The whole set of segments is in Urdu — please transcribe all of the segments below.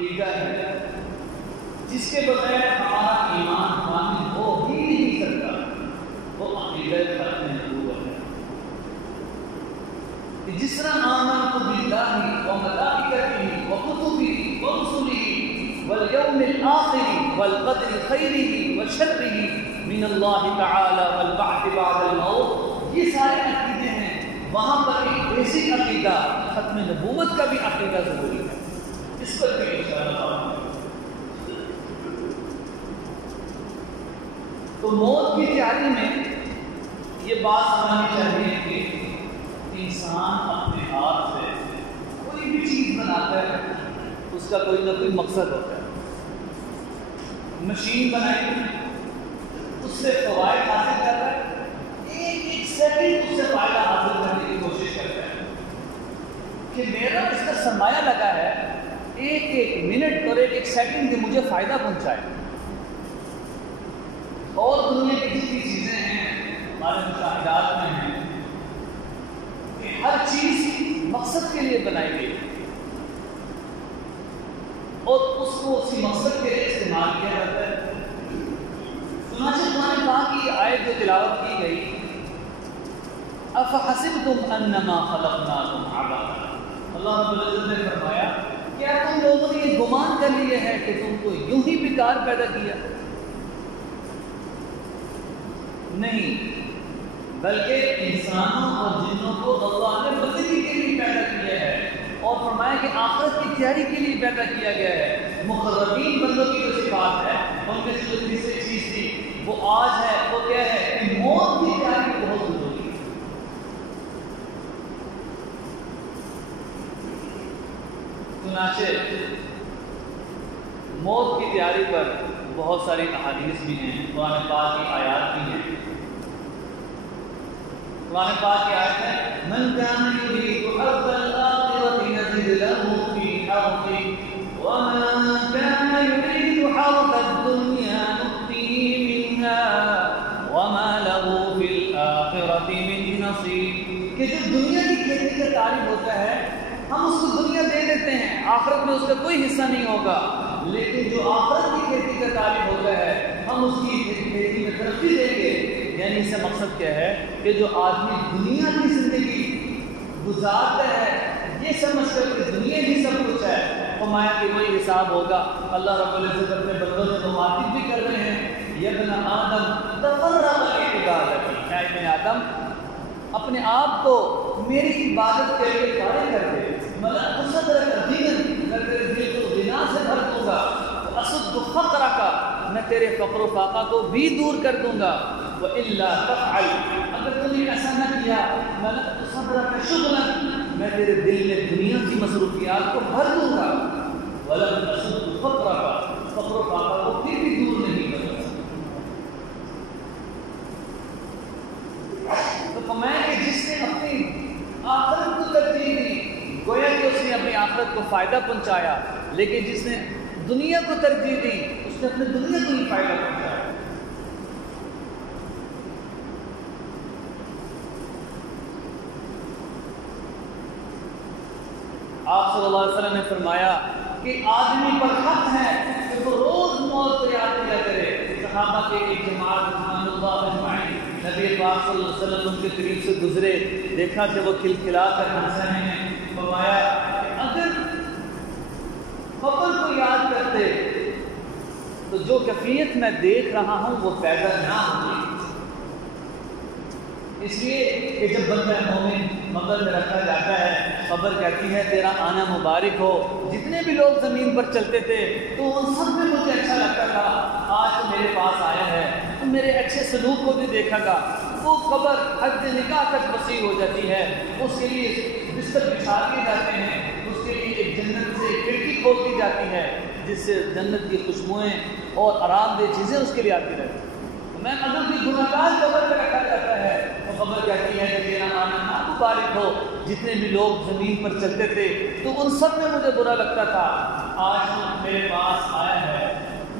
عقیدہ ہے جس کے بغیر ہمارا ایمان کامل ہو ہی نہیں سکتا، وہ عقیدہ ختم نبوت ہے۔ کہ جس طرح آمنت باللہ وملائکتہ وکتبہ ورسلہ والیوم الآخر والقدر خیرہ وشرہ من اللہ تعالی والبعث بعد الموت، یہ سارے عقیدے ہیں۔ وہاں پر ایک بیسک عقیدہ ختم نبوت کا بھی عقیدہ ضروری ہے، اس پر بھی انشاءاللہ۔ تو موت کی تیاری میں یہ بات سمجھنی چاہیے کہ انسان اپنے ہاتھ سے کوئی بھی چیز بناتا ہے اس کا کوئی نہ کوئی مقصد ہوتا ہے۔ مشین بنائی اس سے فوائد حاصل کر رہا ہے، ایک سیکنڈ اس سے فائدہ حاصل کرنے کی کوشش کرتا ہے کہ میرا اس کا سرمایہ لگا ہے ایک منٹ اور ایک سیکنڈ کے مجھے فائدہ پہنچائے۔ اور دنیا کی جتنی چیزیں ہیں ہمارے مشاہدات میں ہیں کہ ہر چیز مقصد کے لیے بنائی گئی اور اس کو اسی مقصد کے لیے استعمال کیا جاتا ہے۔ چنانچہ قرآن پاک کی آیت جو تلاوت کی گئی، افحسبتم انما خلقناکم عبثا، اللہ رب العزت نے فرمایا کیا تم لوگوں نے یہ گمان کر لیا ہے کہ تم کو یوں ہی بیکار پیدا کیا؟ نہیں، بلکہ انسانوں اور جنوں کو اللہ نے بندگی کے لیے پیدا کیا ہے اور فرمایا کہ آخرت کی تیاری کے لیے پیدا کیا گیا ہے۔ مقربین بندوں کی جو صفات ہے ان میں سے جو تیسری چیز تھی وہ آج ہے، وہ کیا ہے کہ موت کی تیاری بہت ضروری ہے۔ چنانچہ موت کی تیاری پر بہت ساری احادیث بھی ہیں، قرآن پاک کی آیات بھی ہیں۔ قرآن پاک کی آیت ہے من کان یرید حرث الآخرۃ نزد له فی حرثہ ومن کان یرید حرث الدنیا نؤتیہ منہا وما له فی الآخرۃ من نصیب، کہ جو دنیا کی کھیتی کا طالب ہوتا ہے ہم اس کو دنیا دے دیتے ہیں، آخرت میں اس کا کوئی حصہ نہیں ہوگا، لیکن جو آخرت کی کھیتی کا طالب ہوتا ہے ہم اس کی کھیتی میں ترقی دیں گے۔ یعنی اس سے مقصد کیا ہے کہ جو آدمی دنیا کی زندگی گزارتا ہے یہ سمجھ کر کہ دنیا ہی سب کچھ ہے، فرمایا کہ وہی حساب ہوگا۔ اللہ رب العزت اپنے بندوں سے مخاطب بھی کر رہے ہیں، یا ابن آدم تفرغ لعبادتی، اے ابن آدم اپنے آپ کو میری عبادت کے لیے فارغ کر دے، ملأت صدرک غنی، میں تیرے دل کو غنا سے بھر دوں گا، اسد فقرک، میں تیرے فقر و فاقہ کو بھی دور کر دوں گا، وَإِلَّا تَفْعَلْ، اگر تم نے ایسا نہ کیا ملأت صدرک شغلا، میں تیرے دل میں دنیا کی مصروفیات کو بھر دوں گا، وَلَمْ أَسُدُّ فَقْرَكَ، فقر و فاقہ کو پھر بھی دور نہیں کروں گا۔ تو فرمایا کہ جس نے اپنی آخرت کو ترجیح دی، گویا کہ اس نے اپنی آخرت کو فائدہ پہنچایا، لیکن جس نے دنیا کو ترجیح دی اس نے اپنے دنیا کو ہی فائدہ پہنچایا۔ آپ صلی اللہ علیہ وسلم نے فرمایا کہ آدمی پر حق ہے کہ وہ روز موت کو یاد کیا کرے۔ صحابہ کے ایک جماعت رضوان اللہ اجمعین نبی پاک صلی اللہ علیہ وسلم ان کے قریب سے گزرے، دیکھا کہ وہ کھلکھلا کر ہنس رہے ہیں، فرمایا کہ اگر قبر کو یاد کرتے تو جو کیفیت میں دیکھ رہا ہوں وہ پیدا نہ ہوتی۔ اس لیے کہ جب بندہ مومن قبر میں رکھا جاتا ہے، قبر کہتی ہے تیرا آنا مبارک ہو۔ جتنے بھی لوگ زمین پر چلتے تھے تو ان سب میں مجھے اچھا لگتا تھا، آج تو میرے پاس آیا ہے تو میرے اچھے سلوک کو بھی دیکھا گا۔ وہ قبر حد نکاح تک وسیع ہو جاتی ہے، اس کے لیے بستر بچھا دیے جاتے ہیں، اس کے لیے ایک جنت سے کھڑکی کھول دی جاتی ہے جس سے جنت کی خوشبوئیں اور آرام دہ چیزیں اس کے لیے آتی رہتی ہیں۔ میں اگر کوئی گناہ گار قبر میں رکھا جاتا ہے تو قبر کہتی ہے کہ تیرا آنا نہ مبارک ہو۔ جتنے بھی لوگ زمین پر چلتے تھے تو ان سب میں مجھے برا لگتا تھا، آج تو میرے پاس آیا ہے،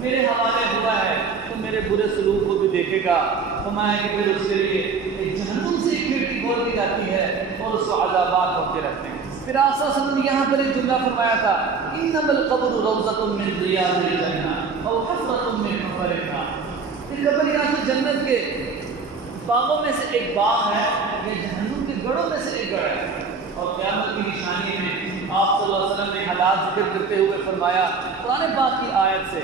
میرے حوالے ہوا ہے تو میرے برے سلوک کو بھی دیکھے گا۔ فرمایا کہ پھر اس کے لیے ایک جہنم سے ایک کھڑکی کھول دی جاتی ہے اور اس کو عذابات ہوتے رہتے ہیں۔ پھر آپ صلی اللہ علیہ وسلم نے یہاں پر ایک جملہ فرمایا تھا انما القبر روضۃ من ریاض الجنہ او حفرۃ من حفر النار، کہ قبر یا تو جنت کے باغوں میں سے ایک باغ ہے یا جہنم کے گڑھوں میں سے ایک گڑھ ہے۔ اور قیامت کی نشانی میں آپ صلی اللہ علیہ وسلم نے حالات ذکر کرتے ہوئے فرمایا قرآن پاک کی آیت سے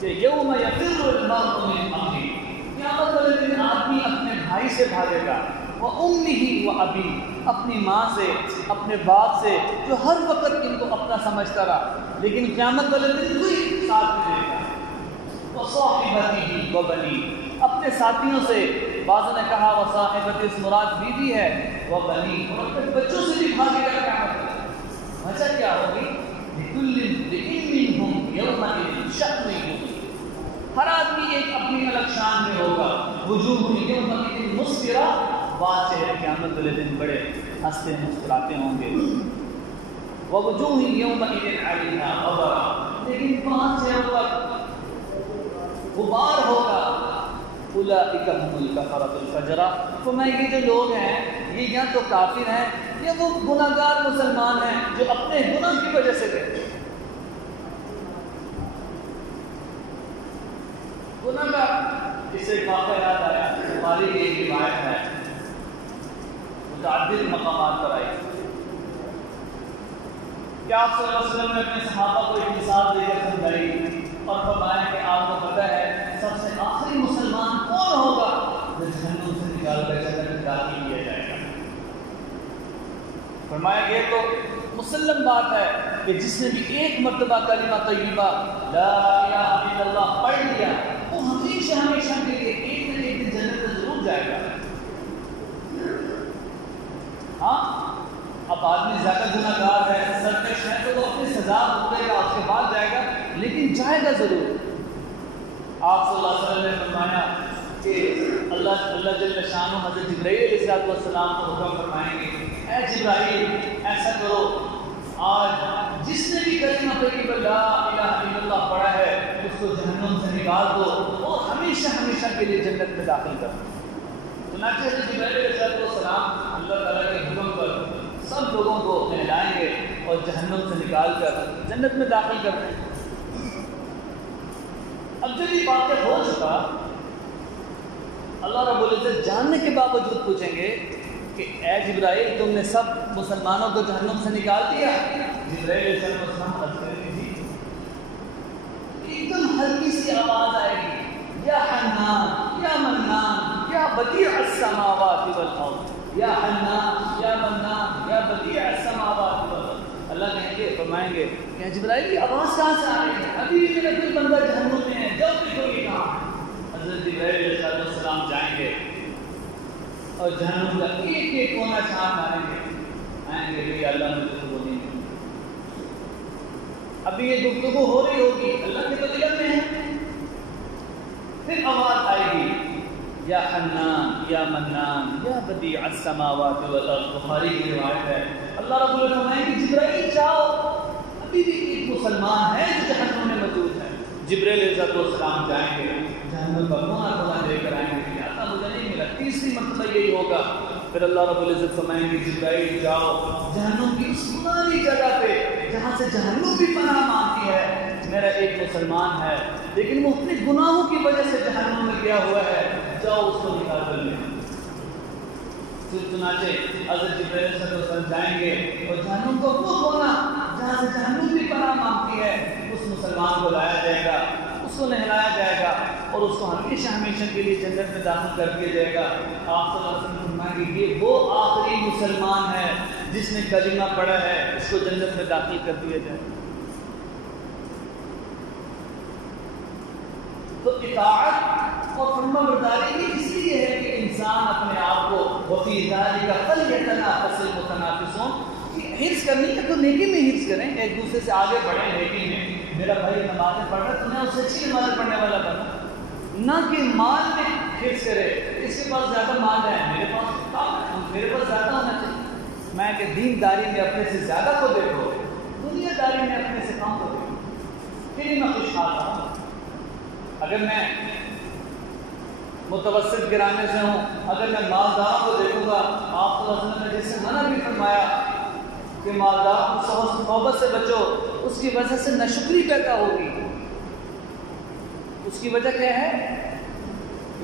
کہ یوم یفر المرء من اخیہ، قیامت والے دن آدمی اپنے بھائی سے بھاگے گا، وَأُمِّهِ وَأَبِيهِ، اپنی ماں سے، اپنے باپ سے، جو ہر وقت ان کو اپنا سمجھتا رہا، لیکن قیامت والے دن کوئی ساتھ ملے گا، وَصَاحِبَتِهِ وَبَنِيهِ، اپنے ساتھیوں سے، بعضوں نے کہا وصاحبتہ اس مراد بیوی ہے، وَبَنِيهِ، اور اپنے بچوں سے بھی بھاگے گا قیامت والے دن۔ وجہ کیا ہوگی؟ لِكُلِّ امْرِئٍ مِّنْهُمْ يَوْمَئِذٍ شَأْنٌ يُغْنِيهِ، ہر آدمی ایک اپنی الگ شان میں ہوگا، وجوہ یومئذ مسفرہ، بعض چہرے قیامت والے دن بڑے ہنستے مسکراتے ہوں گے، ووجوہ یومئذ علیہا غبرہ، لیکن بعض چہروں پر غبار ہوگا، اولئک هم الکفرۃ الفجرہ، فرمایا یہ جو لوگ ہیں یہ یا تو کافر ہیں یا وہ گناہگار مسلمان ہیں جو اپنے گناہ کی وجہ سے گئے۔ گناہ کا اس سے واقعہ یاد آیا، ہماری ایک روایت ہے متعدد مقامات پر آئی کہ آپ صلی اللہ علیہ وسلم نے اپنے صحابہ کو ایک مثال دے کر سمجھائی اور فرمایا کہ آپ کو پتہ ہے سب سے آخری مسلمان کون ہوگا جو جہنم سے نکال کر جنت میں داخل کیا جائے گا۔ فرمایا یہ تو مسلم بات ہے کہ جس نے بھی ایک مرتبہ کلمہ طیبہ لا الہ الا اللہ پڑھ لیا وہ ہمیشہ ہمیشہ کے لیے ایک نہ ایک دن جنت میں ضرور جائے گا۔ ہاں اب آدمی زیادہ گناہ گار ہے، سرکش ہے تو وہ اپنی سزا بھگتے گا، اس کے بعد جائے گا، لیکن جائے گا ضرور۔ آپ صلی اللہ علیہ وسلم نے فرمایا کہ اللہ جل شانہ حضرت جبرائیل علیہ السلام کو حکم فرمائیں گے اے جبرائیل ایسا کرو آج جس نے بھی کلمہ طیبہ لا الہ الا اللہ پڑھا ہے اس کو جہنم سے نکال دو اور ہمیشہ ہمیشہ کے لیے جنت میں داخل کر دو۔ چنانچہ حضرت جبرائیل علیہ السلام اللہ تعالیٰ کے حکم پر سب لوگوں کو نہلائیں گے اور جہنم سے نکال کر جنت میں داخل کر دیں۔ اب جب یہ واقعہ ہو چکا اللہ رب العزت جاننے کے باوجود پوچھیں گے کہ اے جبرائیل تم نے سب مسلمانوں کو جہنم سے نکال دیا؟ جبرائیل علیہ السلام عرض کریں گے جی۔ ایک دم ہلکی سی آواز آئے گی یا حنان یا منان یا بدیع السماوات والارض، یا حنان یا منان یا بدیع السماوات والارض۔ اللہ کہیں گے فرمائیں گے کہ جبرائیل کی آواز کہاں سے آ رہی ہے؟ ابھی بھی میرا کوئی بندہ جہنم میں ہے، جب بھی کوئی کہاں ہے؟ حضرت جبرائیل علیہ السلام جائیں گے اور جہنم کا ایک ایک کونا چھان ماریں گے، آئیں گے کہ اللہ نے گفتگو نہیں کی۔ ابھی یہ گفتگو ہو رہی ہوگی، اللہ کے تو علم میں ہے، پھر آواز آئے گی یا حنان یا منان یا بدیع السماوات والارض۔ بخاری کی روایت ہے اللہ رب العزت فرمائیں کہ جبرائیل جاؤ، ابھی بھی ایک مسلمان ہے جو جہنم میں موجود ہے۔ جبرائیل علیہ السلام جائیں گے جہنم کا کونا کونا لے کر آئیں گے، آتا مجھے نہیں ملا، تیسری مرتبہ یہی ہوگا۔ پھر اللہ رب العزت فرمائیں گے جبرائیل جاؤ جہنم کی اس پرانی جگہ پہ جہاں سے جہنم بھی پناہ مانگتی ہے، میرا ایک مسلمان ہے لیکن وہ اپنے گناہوں کی وجہ سے جہنم میں گیا ہوا ہے، جاؤ اس کو نکال کر لیں۔ پھر چنانچہ حضرت جبرائیل علیہ السلام جائیں گے اور جہنم کو وہ ہونا جہاں سے جہنم بھی پناہ مانگتی ہے اس مسلمان کو لایا جائے گا، اس کو نہلایا جائے گا اور اس کو ہمیشہ ہمیشہ کے لیے جنت میں داخل کر دیا جائے گا۔ آپ صلی اللہ علیہ وسلم فرمائیں گے یہ وہ آخری مسلمان ہے جس نے کلمہ پڑھا ہے، اس کو جنت میں داخل کر دیا جائے گا۔ تو اطاعت اور فرما برداری اس لیے ہے کہ انسان اپنے آپ کو وفی ذالک فلیتنافس المتنافسون، حرص کرنی ہے تو نیکی میں حرص کریں، ایک دوسرے سے آگے بڑھیں نیکی میں۔ میرا بھائی نمازیں پڑھ رہا ہے تو میں اس سے اچھی نمازیں پڑھنے والا بنا، نہ کہ مال میں حرص کرے، اس کے پاس زیادہ مال ہے میرے پاس کم ہے، میرے پاس زیادہ ہونا چاہیے۔ میں کہ دین داری میں اپنے سے زیادہ کو دیکھو، دنیا داری میں اپنے سے کم کو دیکھو، پھر ہی میں خوشحال رہوں۔ اگر میں متوسط گرانے سے ہوں، اگر میں مالداروں کو دیکھوں گا، آپ صلی اللہ علیہ وسلم نے جس سے منع بھی فرمایا کہ مالدار کی صحبت سے بچو، اس کی وجہ سے ناشکری پیدا ہوگی۔ اس کی وجہ کیا ہے؟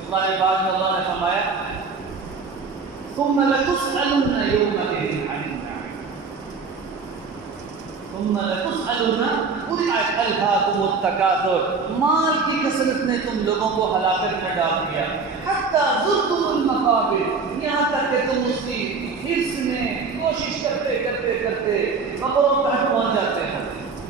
قرآن پاک میں اللہ نے فرمایا ثم لتسألن يومئذ عن النعيم، ثم لتسألن ألهاكم التكاثر، مال کی کثرت نے تم لوگوں کو ہلاکت میں ڈال دیا، حتی زرتم المقابر، یہاں تک کہ تم اس کی حرص میں کوشش کرتے کرتے کرتے قبروں تک پہنچ جاتے ہو،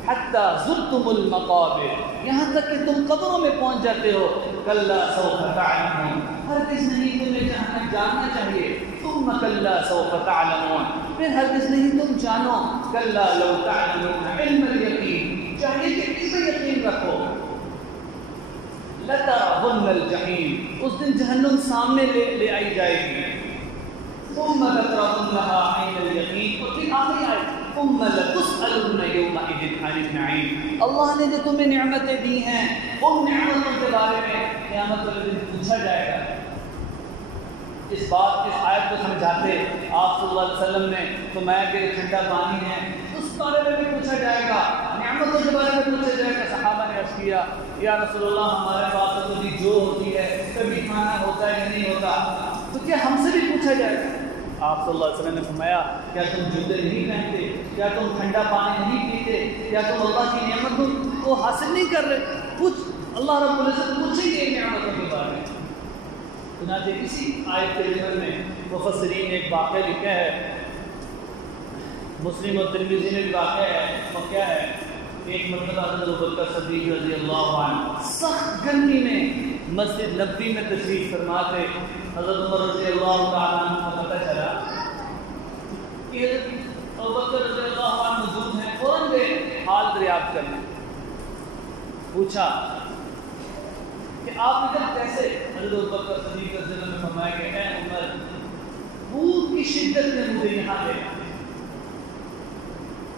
حتی زرتم المقابر، یہاں تک کہ تم قبروں میں پہنچ جاتے ہو، کلا سوف تعلمون، ہرگز نہیں تمہیں جاننا چاہیے، ثم کلا سوف تعلمون، پھر ہرگز نہیں تم جانو، کلا لو تعلمون علم الیقین، چاہیے کہ علم یقین رکھو، لترون الجحیم، اس دن جہنم سامنے لے آئی جائے گی، ثم لترونها عین الیقین، اور پھر آخری آیت ثم لتسألن یومئذ عن النعیم، اللہ نے جو تمہیں نعمتیں دی ہیں ان نعمتوں کے بارے میں قیامت والے دن پوچھا جائے گا۔ اس آیت کو سمجھاتے آپ صلی اللہ علیہ وسلم نے فرمایا کہ ٹھنڈا پانی ہے، اس بارے میں بھی پوچھا جائے گا، نعمتوں کے بارے میں پوچھا جائے گا۔ صحابہ نے عرض کیا یا رسول اللہ ہمارے پاس تو کبھی جو ہوتی ہے، کبھی کھانا ہوتا ہے یا نہیں ہوتا، تو کیا ہم سے بھی پوچھا جائے گا؟ آپ صلی اللہ علیہ وسلم نے فرمایا کیا تم جوتے نہیں پہنتے، کیا تم ٹھنڈا پانی نہیں پیتے، کیا تم اللہ کی نعمتوں کو حاصل نہیں کر رہے؟ کچھ اللہ رب العزت پوچھیں گے نعمتوں کے بارے میں۔ چنانچہ اسی آیت کے ضمن میں مفسرین نے ایک واقعہ لکھا ہے، مسلم اور ترمذی میں بھی واقعہ ہے، وہ کیا ہے؟ ایک مرتبہ حضرت ابوبکر صدیق رضی اللہ عنہ سخت گرمی میں مسجد نبوی میں تشریف فرما تھے، حضرت عمر رضی اللہ تعالیٰ عنہ کو پتہ چلا کہ ابوبکر رضی اللہ عنہ موجود ہیں، فوراً گئے حال دریافت کرنے، پوچھا کہ آپ ادھر کیسے؟ حضرت ابوبکر صدیق رضی اللہ عنہ نے فرمایا کہ اے عمر، بھوک کی شدت نے مجھے یہاں لے آیا۔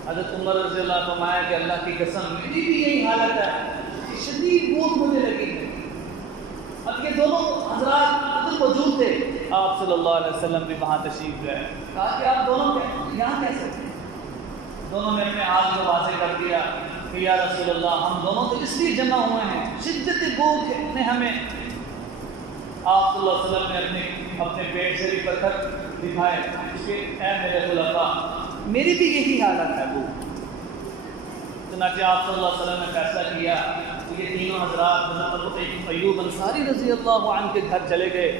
حضرت عمر رضی اللہ عنہ فرمایا کہ اللہ کی قسم میری بھی یہی حالت ہے کہ شدید بھوک مجھے لگی ہے۔ اب یہ دونوں حضرات ادھر موجود تھے، آپ صلی اللہ علیہ وسلم بھی وہاں تشریف لائے، کہا کہ آپ دونوں یہاں کیسے؟ دونوں نے اپنے حال کو واضح کر دیا کہ یا رسول اللہ ہم دونوں تو اس لیے جمع ہوئے ہیں، شدت بھوک نے ہمیں۔ آپ صلی اللہ علیہ وسلم نے اپنے پیٹ سے بھی پتھر دکھائے کہ اے میرے خلفاء میری بھی یہی حالت ہے بھوک۔ چنانچہ آپ صلی اللہ علیہ وسلم نے فیصلہ کیا کہ یہ تینوں حضرات ابو ایوب انصاری رضی اللہ عنہ کے گھر چلے گئے،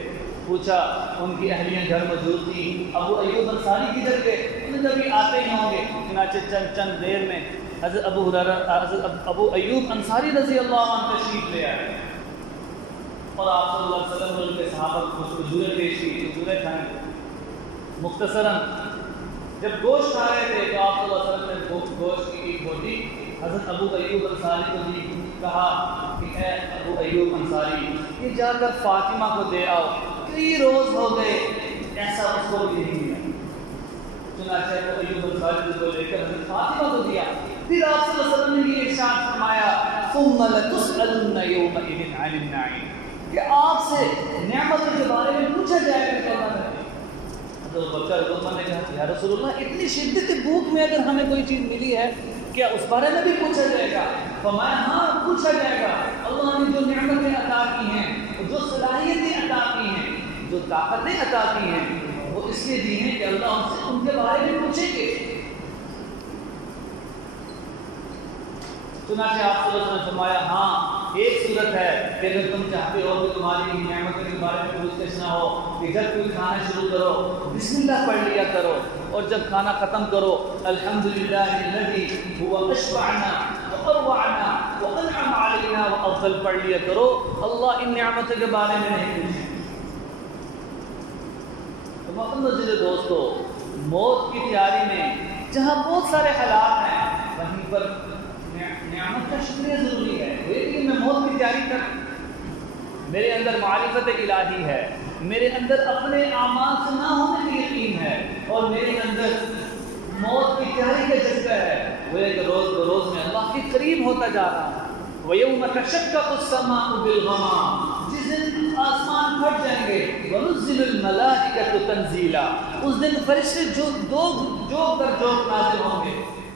پوچھا ان کی اہلیاں گھر موجود تھیں، ابو ایوب انصاری کدھر گئے؟ انہیں کبھی آتے ہی ہوں گے۔ چنانچہ چند دیر میں حضرت ابو ایوب انصاری رضی اللہ عنہ تشریف لے آئے اور آپ صلی اللہ علیہ وسلم ان کے صحابہ کو حضور پیش کی، حضور کھائیں۔ مختصراً جب گوشت کھا رہے تھے تو آپ صلی اللہ علیہ وسلم نے گوشت کی ایک بوٹی حضرت ابو ایوب انصاری کو دی، کہا کہ اے ابو ایوب انصاری یہ جا کر فاطمہ کو دے آؤ، کئی روز ہو گئے ایسا اس کو بھی نہیں ملا۔ چنانچہ ابو ایوب انصاری کو لے کر حضرت فاطمہ کو دیا۔ پھر آپ صلی اللہ علیہ وسلم نے یہ ارشاد فرمایا ثم لتسألن یومئذ عن النعیم، کہ آپ سے نعمتوں کے بارے میں پوچھا جائے گا کیا ہے۔ حضرت بکر عمر نے کہا یا رسول اللہ اتنی شدت بھوک میں اگر ہمیں کوئی چیز ملی ہے کیا اس بارے میں بھی پوچھا جائے گا؟ فرمایا ہاں پوچھا جائے گا، اللہ نے جو نعمتیں عطا کی ہیں، جو صلاحیتیں عطا کی ہیں، جو طاقتیں عطا کی ہیں، وہ اس لیے دی ہیں کہ اللہ ہم سے ان کے بارے میں پوچھیں گے۔ چنانچہ آپ صلی اللہ علیہ وسلم نے فرمایا ہاں ایک صورت ہے کہ اگر تم چاہتے ہو کہ تمہاری نعمتوں کے بارے میں پوچھتاچھ نہ ہو کہ جب کوئی کھانا شروع کرو بسم اللہ پڑھ لیا کرو، اور جب کھانا ختم کرو الحمدللہ الذی هو اشبعنا واروعنا وانعم علینا وافضل پڑھ لیا کرو۔ اللہ ان نعمتوں کے بارے میں نہیں پوچھے۔ تو محترم دوستو، موت کی تیاری میں جہاں بہت سارے حالات ہیں وہیں پر نعمت کا شکریہ ضروری ہے۔ لیکن میں موت کی تیاری کر، میرے اندر معرفت الہی ہے، میرے اندر اپنے اعمال سے نہ ہونے کی یقین ہے، اور میرے اندر موت کی تیاری کا جذبہ ہے، وہ ایک روز بروز میں اللہ کے قریب ہوتا جا رہا ہے۔ وَيَوْمَ تَشَقَّقُ السَّمَاءُ بِالْغَمَامِ، جس دن آسمان پھٹ جائیں گے. وَنُزِّلُ الْمَلَائِكَةُ تَنزِيلًا. اس دن فرشتے جو کر نازل ہوں گے.